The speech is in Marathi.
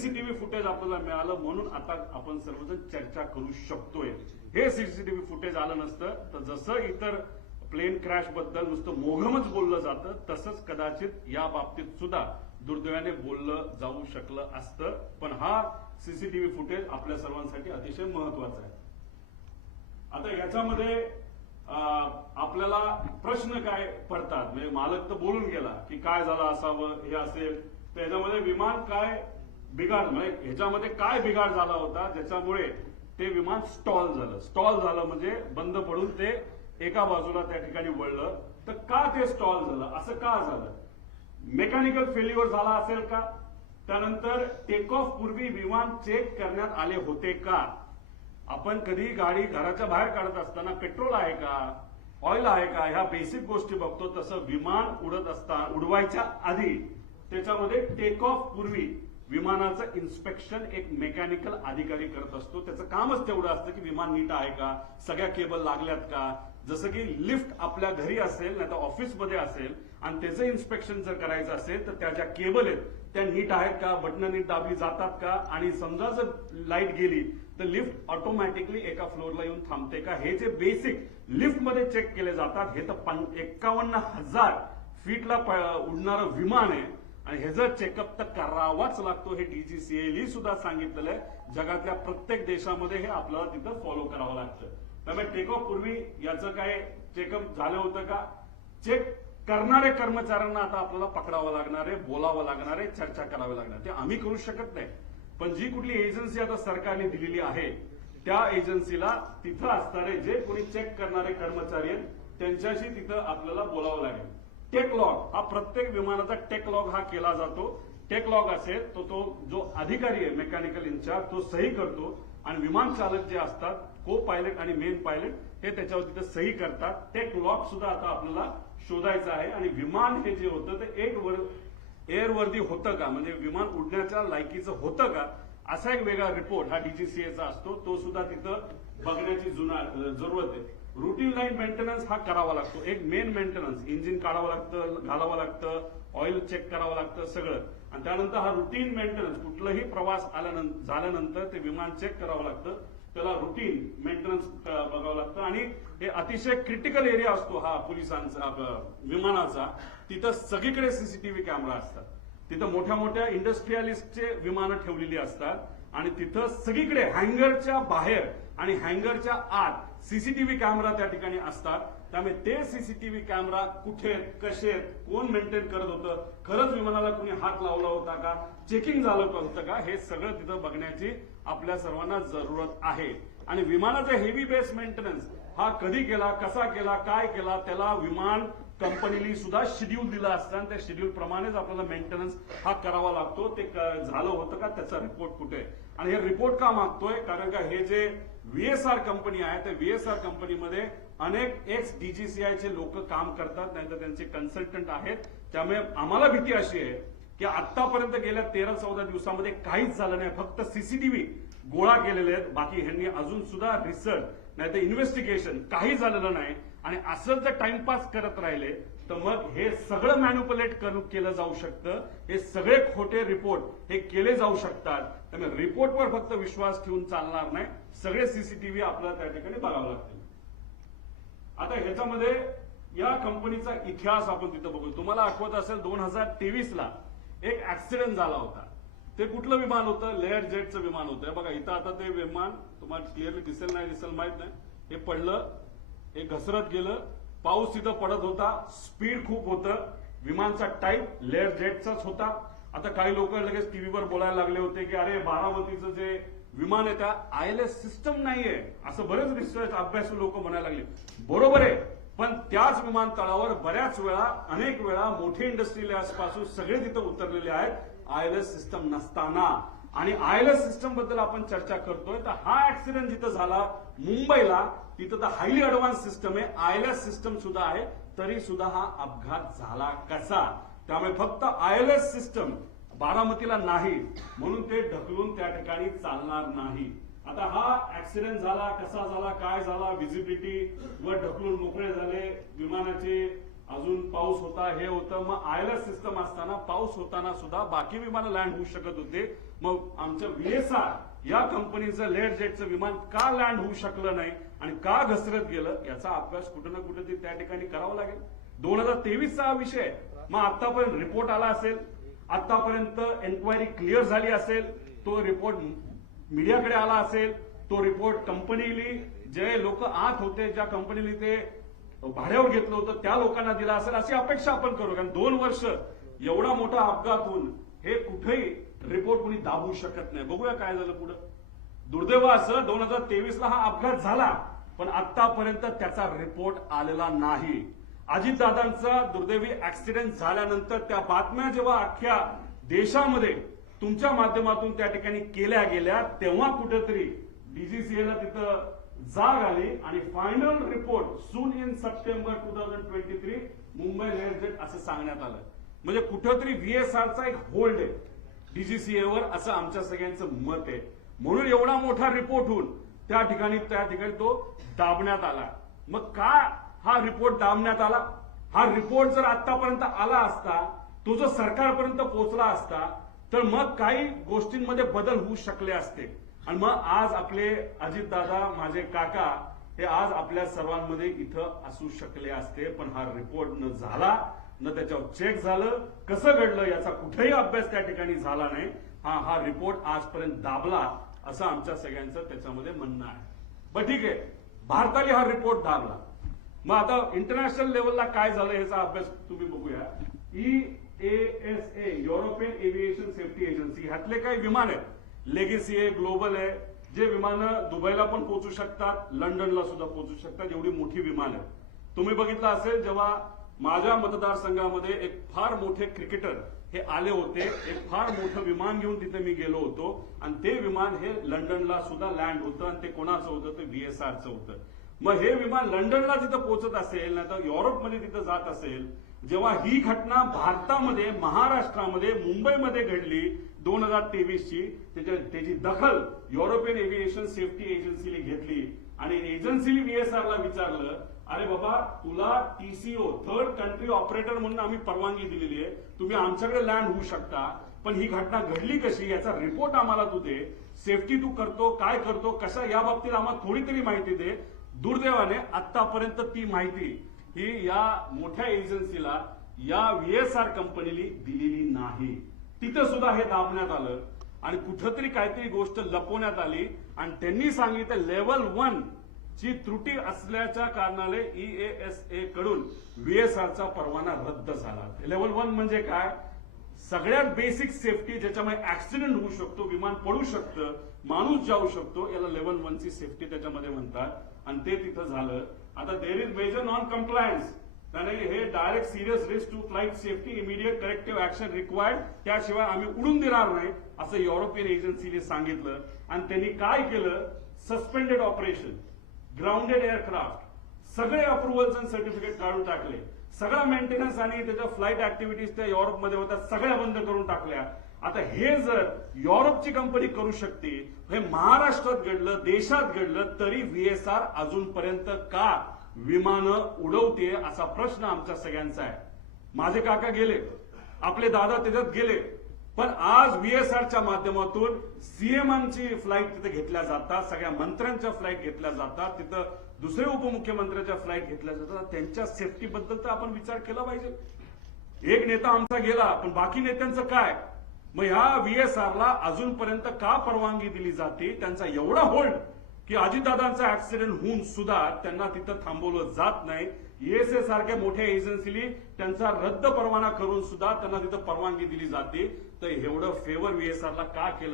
सीसीटीव्ही फुटेज आपल्याला मिळालं म्हणून आता आपण सर्वजण चर्चा करू शकतोय. हे सीसीटीव्ही फुटेज आलं नसतं तर जसं इतर प्लेन क्रॅश बद्दल नुसतं मोघमच बोललं जातं तसंच कदाचित या बाबतीत सुद्धा दुर्दैवाने बोललं जाऊ शकलं असतं. पण हा सीसीटीव्ही फुटेज आपल्या सर्वांसाठी अतिशय महत्वाचा आहे. आता याच्यामध्ये आपल्याला प्रश्न काय पडतात, म्हणजे मालक तर बोलून गेला की काय झालं असावं हे असेल, तर याच्यामध्ये विमान काय बिघाड, म्हणजे ह्याच्यामध्ये काय बिघाड झाला होता ज्याच्यामुळे ते विमान स्टॉल झालं म्हणजे बंद पडून ते एका बाजूला त्या ठिकाणी वळलं. तर का ते स्टॉल झालं, असं का झालं? मेकॅनिकल फेल्युअर झाला असेल का? त्यानंतर टेक ऑफ पूर्वी विमान चेक करण्यात आले होते का? आपण कधी गाडी घराच्या बाहेर काढत असताना पेट्रोल आहे का, ऑइल आहे का, ह्या बेसिक गोष्टी बघतो. तसं विमान उडवायच्या आधी त्याच्यामध्ये टेक ऑफ पूर्वी विमानाचं इन्स्पेक्शन एक मेकॅनिकल अधिकारी करत असतो. त्याचं कामच तेवढं असतं की विमान नीट आहे का, सगळ्या केबल लागल्यात का. जसं की लिफ्ट आपल्या घरी असेल नाही तर ऑफिसमध्ये असेल आणि त्याचं इन्स्पेक्शन जर करायचं असेल तर त्या ज्या केबल आहेत त्या नीट आहेत का, बटणं नीट दाबली जातात का, आणि समजा जर लाईट गेली तर लिफ्ट ऑटोमॅटिकली एका फ्लोअरला येऊन थांबते का, हे जे बेसिक लिफ्टमध्ये चेक केले जातात. हे तर 51,000 फीटला उडणारं विमान आहे आणि ह्याचं चेकअप तर करावाच लागतो. हे DGCA सुद्धा सांगितलेलं आहे. जगातल्या प्रत्येक देशामध्ये हे आपल्याला तिथं फॉलो करावं लागतं. त्यामुळे टेक ऑफ पूर्वी याचं काय चेकअप झालं होतं का? चेक करणारे कर्मचाऱ्यांना आता आपल्याला पकडावं लागणार आहे, बोलावं लागणार आहे, चर्चा करावी लागणार. ते आम्ही करू शकत नाही. पण जी कुठली एजन्सी आता सरकारने दिलेली आहे त्या एजन्सीला तिथं असणारे जे कोणी चेक करणारे कर्मचारी आहेत त्यांच्याशी तिथं आपल्याला बोलावं लागेल. टेक लॉग हा प्रत्येक विमानाचा टेक लॉग हा केला जातो. टेक लॉग असेल तो जो अधिकारी आहे मेकॅनिकल इन्चार्ज तो सही करतो आणि विमान चालक जे असतात को पायलट आणि मेन पायलट हे त्याच्यावर तिथे सही करतात. टेक लॉग सुद्धा आता आपल्याला शोधायचं आहे आणि विमान हे जे होतं ते एअरवर्दी होतं का, म्हणजे विमान उडण्याच्या लायकीचं होतं का, असा एक वेगळा रिपोर्ट हा DGCAचा असतो. तो सुद्धा तिथं बघण्याची जरूरत आहे. रुटीन लाईन मेंटेनन्स हा करावा लागतो. एक मेन मेंटेनन्स, इंजिन काढावं लागतं, घालावं लागतं, ऑइल चेक करावं लागतं सगळं. आणि त्यानंतर हा रुटीन मेंटेनन्स, कुठलाही प्रवास झाल्यानंतर ते विमान चेक करावं लागतं, त्याला रुटीन मेंटेनन्स बघावं लागतं. आणि हे अतिशय क्रिटिकल एरिया असतो हा पोलिसांचा विमानाचा. तिथं सगळीकडे सीसीटीव्ही कॅमेरा असतात. तिथं मोठ्या मोठ्या इंडस्ट्रियलिस्टचे विमानं ठेवलेली असतात आणि तिथं सगळीकडे हँगरच्या बाहेर आणि हँगरच्या आत सीसीटीव्ही कॅमेरा त्या ठिकाणी असतात. त्यामुळे ते सीसीटीव्ही कॅमेरा कुठे, कसे, कोण मेंटेन करत होतं, खरंच विमानाला कोणी हात लावला होता का, चेकिंग झालं होतं का, हे सगळं तिथं बघण्याची आपल्या सर्वांना जरूरत आहे. आणि विमानाचा हेवी बेस मेंटेनन्स हा कधी केला, कसा केला, काय केला, त्याला विमान कंपनीने सुद्धा शेड्यूल दिलं असतं आणि त्या शेड्यूल प्रमाणेच आपल्याला मेंटेनन्स हा करावा लागतो. ते झालं होतं का, त्याचा रिपोर्ट कुठे. आणि हे रिपोर्ट का मागतोय, कारण का हे जे VSR कंपनी आहे त्या VSR कंपनीमध्ये अनेक एक्स DGCAचे लोक काम करतात, नाहीतर त्यांचे कन्सल्टंट आहेत. त्यामुळे आम्हाला भीती अशी आहे की आतापर्यंत गेल्या 13-14 दिवसामध्ये काहीच झालं नाही. फक्त सीसीटीव्ही गोळा केलेले आहेत. बाकी ह्यांनी अजून सुद्धा रिसर्च नाहीतर इन्व्हेस्टिगेशन काही झालेलं नाही. आणि असं जर टाइमपास करत राहिले तर मग हे सगळं मॅन्युप्युलेट केलं जाऊ शकतं. हे सगळे खोटे रिपोर्ट हे केले जाऊ शकतात. त्यामुळे रिपोर्टवर फक्त विश्वास ठेवून चालणार नाही. सगळे सीसीटीव्ही आपल्याला त्या ठिकाणी बघावं लागतील. आता ह्याच्यामध्ये या कंपनीचा इतिहास आपण तिथं बघू. तुम्हाला आठवत असेल 2023ला एक ऍक्सिडेंट झाला होता. ते कुठलं विमान होतं? लेअर जेटचं विमान होतं. बघा इथं आता ते विमान तुम्हाला क्लिअरली दिसेल नाही दिसेल माहित नाही. हे पडलं, हे घसरत गेलं, पाऊस तिथं पडत होता, स्पीड खूप होतं, विमानचा टाईप लेअर जेटचाच होता. आता काही लोक लगेच टीव्हीवर बोलायला लागले होते की अरे बारामतीचं जे विमान आहे त्या ILS सिस्टम नाहीये, असं बरेच रिसर्च अभ्यासू लोक म्हणायला लागले. बरोबर आहे, पण त्याच विमानतळावर बऱ्याच वेळा, अनेक वेळा मोठे इंडस्ट्रियल पासून सगळे तिथं उतरलेले आहेत ILS सिस्टम नसताना. आणि ILS सिस्टम बद्दल आपण चर्चा करतोय तर हा ऍक्सिडेंट जिथं झाला मुंबईला, तिथं तर हायली अडव्हान्स सिस्टम आहे, ILS सिस्टम सुद्धा आहे, तरी सुद्धा हा अपघात झाला कसा? त्यामुळे फक्त ILS सिस्टम बारामतीला नाही म्हणून ते ढकलून त्या ठिकाणी चालणार नाही. आता हा ऍक्सिडेंट झाला, कसा झाला, काय झाला, व्हिजिबिलिटी वर ढकलून मोकळे झाले विमानाचे अजून पाऊस होता, हे होतं, मग आयलस सिस्टम असताना पाऊस होताना सुद्धा बाकी विमानं लँड होऊ शकत होते. मग आमच्या VSR या कंपनीचं लेट जेटचं विमान का लँड होऊ शकलं नाही आणि का घसरत गेलं याचा अभ्यास कुठं ना कुठेतरी त्या ठिकाणी करावा लागेल. 2023चा हा विषय. मग आतापर्यंत रिपोर्ट आला असेल, आतापर्यंत एन्क्वायरी क्लिअर झाली असेल, तो रिपोर्ट मीडियाकडे आला असेल, तो रिपोर्ट कंपनीली जे लोक आत होते, ज्या कंपनीने ते भाड्यावर घेतलं होतं त्या लोकांना दिला असेल अशी अपेक्षा आपण करू. कारण 2 वर्ष एवढा मोठा अपघात होऊन हे कुठेही रिपोर्ट कोणी दाबू शकत नाही. बघूया काय झालं पुढे. दुर्दैव असं 2023ला हा अपघात झाला, पण आतापर्यंत त्याचा रिपोर्ट आलेला नाही. अजितदादांचा दुर्दैवी ऍक्सिडेंट झाल्यानंतर त्या बातम्या जेव्हा अख्ख्या देशामध्ये तुमच्या माध्यमातून त्या ठिकाणी केल्या गेल्या, तेव्हा कुठेतरी DGCAला तिथं जाग आली आणि final report soon in September 2023 Mumbai लेट जेट असं सांगण्यात आलं. म्हणजे कुठेतरी VSRचा एक होल्ड आहे DGCAवर, असं आमच्या सगळ्यांचं मत आहे. म्हणून एवढा मोठा रिपोर्ट होऊन त्या ठिकाणी तो दाबण्यात आला. मग का हा रिपोर्ट दाबण्यात आला? हा रिपोर्ट जर आतापर्यंत आला असता, तो जर सरकारपर्यंत पोहोचला असता, तर मग काही गोष्टींमध्ये बदल होऊ शकले असते. आणि मग आज आपले अजितदादा, माझे काका, हे आज आपल्या सर्वांमध्ये इथं असू शकले असते. पण हा रिपोर्ट न झाला, न त्याच्यावर चेक झालं, कसं घडलं याचा कुठेही अभ्यास त्या ठिकाणी झाला नाही. हा रिपोर्ट आजपर्यंत दाबला असं आमच्या सगळ्यांचं त्याच्यामध्ये म्हणणं आहे. पण ठीक आहे, भारताने हा रिपोर्ट दाबला. मग आता इंटरनॅशनल लेवलला काय झालं याचा अभ्यास तुम्ही बघूया. EASA European aviation safety agency, ह्यातले काही विमान आहेत, लेगेसी आहे, ग्लोबल आहे, जे विमानं दुबईला पण पोहोचू शकतात, लंडनला सुद्धा पोहोचू शकतात, एवढी मोठी विमान आहे. तुम्ही बघितलं असेल, जेव्हा माझ्या मतदारसंघामध्ये एक फार मोठे क्रिकेटर हे आले होते, एक फार मोठं विमान घेऊन तिथे मी गेलो होतो आणि ते विमान हे लंडनला सुद्धा लँड होतं आणि ते कोणाचं होतं? ते VSRचं होतं. मग हे विमान लंडनला तिथं पोहोचत असेल, नाही तर युरोपमध्ये तिथं जात असेल, जेव्हा ही घटना भारतामध्ये, महाराष्ट्रामध्ये, मुंबईमध्ये घडली 2023ची, त्याची दखल युरोपियन एव्हिएशन सेफ्टी एजन्सीने घेतली आणि एजन्सीने VSRला विचारलं, अरे बाबा, तुला TCO थर्ड कंट्री ऑपरेटर म्हणून आम्ही परवानगी दिलेली आहे, तुम्ही आमच्याकडे लँड होऊ शकता, पण ही घटना घडली कशी याचा रिपोर्ट आम्हाला तू दे, सेफ्टी तू करतो काय करतो कशा, या बाबतीत आम्हाला थोडी तरी माहिती दे. दुर्दैवाने आतापर्यंत ती माहिती ही या मोठ्या एजन्सीला, या VSR कंपनीने दिलेली नाही. तिथं सुद्धा हे दाबण्यात आलं आणि कुठंतरी काहीतरी गोष्ट लपवण्यात आली आणि त्यांनी सांगितलं लेव्हल 1 ची त्रुटी असल्याच्या कारणाने EASA कडून VSRचा परवाना रद्द झाला. लेव्हल 1 म्हणजे काय? सगळ्यात बेसिक सेफ्टी, ज्याच्यामुळे ऍक्सिडेंट होऊ शकतो, विमान पडू शकतं, माणूस जाऊ शकतो, याला लेव्हल 1 ची सेफ्टी त्याच्यामध्ये म्हणतात आणि ते तिथं झालं. आता there is major non compliance, त्याने हे direct serious risk to flight safety, immediate corrective action required, त्याशिवाय आम्ही उडून देणार नाही असं युरोपियन एजन्सीने सांगितलं. आणि त्यांनी काय केलं? सस्पेंडेड ऑपरेशन, ग्राउंडेड एअरक्राफ्ट, सगळे अप्रुव्हल्स आणि सर्टिफिकेट काढून टाकले. सगळा मेंटेनन्स आणि त्याच्या फ्लाईट ऍक्टिव्हिटीज त्या युरोपमध्ये होत्या, सगळ्या बंद करून टाकल्या. आता हे जर युरोपची कंपनी करू शकते, हे महाराष्ट्रात घडलं, देशात घडलं, तरी VSR अजूनपर्यंत का विमानं उडवते असा प्रश्न आमच्या सगळ्यांचा आहे. माझे काका गेले, आपले दादा त्याच्यात गेले, पण आज VSRच्या माध्यमातून CMची फ्लाईट तिथे घेतल्या जातात, सगळ्या मंत्र्यांच्या फ्लाईट घेतल्या जातात, तिथं दुसरे उपमुख्यमंत्र्यांच्या फ्लाईट घेतल्या जातात. त्यांच्या सेफ्टीबद्दल तर आपण विचार केला पाहिजे. एक नेता आमचा गेला, पण बाकी नेत्यांचं काय? मग ह्या VSRला अजूनपर्यंत का परवानगी दिली जाते? त्यांचा एवढा होल्ड की अजितदादांचा ऍक्सिडेंट होऊन सुद्धा त्यांना तिथं थांबवलं जात नाही. EASA सारख्या मोठ्या एजन्सीने त्यांचा रद्द परवाना करून सुद्धा त्यांना तिथं परवानगी दिली जाते. तर एवढं फेवर VSRला का केलं